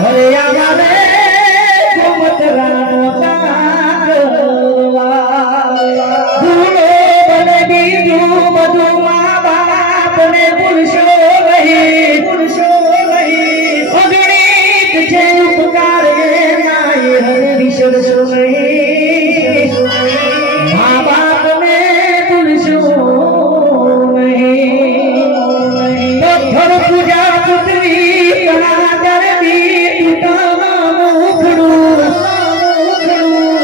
અરે આવા મત ભૂલો બને બીજું બધું મા બાપ ને ભૂલશો નહીં અગણિત છે ઉપકાર એના હરે વિસરશો નહીં મા બાપ ને ભૂલશો નહીં પથ્થર પૂજા પૃથ્વી કણા દરવી તૂટા મુખડું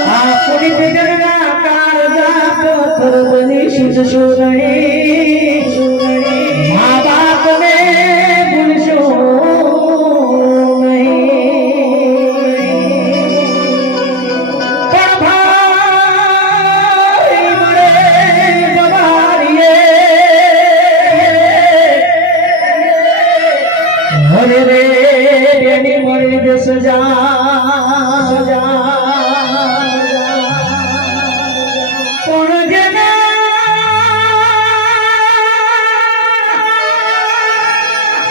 આ પુનિત જગના કાળજા પથ્થર બની સુજશો નહીં મા બાપ ને ભૂલશો હરે રે બેની મળી દે સજા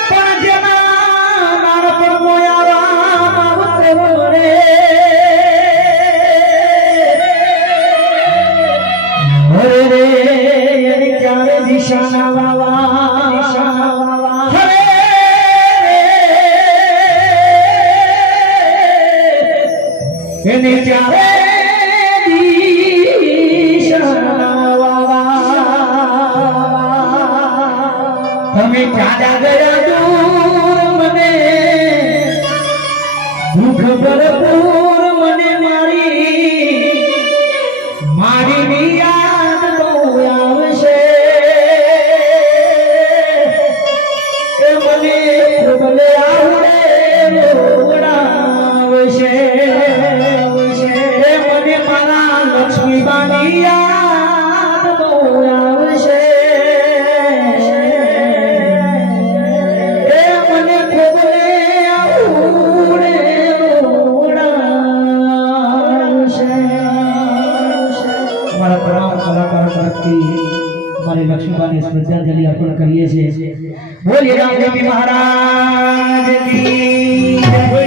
પણ જેના માર પર મોયા રે હરે રે એની ચારે દિશાના વાવા હરે એને ચારે દિશાના વાવા તમે ચાડા ગયા દૂર મને દુઃખ ભરપૂર મને મારી યાદ તો આવશે એ મને ભલે આવડે આવશે મને મારા લક્ષ્મીબાની યાદ તો આવશે એ મને ભલે આવડે મારા તમામ કલાકારો તરફથી મારી લક્ષ્મીબાની શ્રદ્ધાંજલિ અર્પણ કરીએ છીએ. બોલીએ રામદેવ મહારાજ કી જય.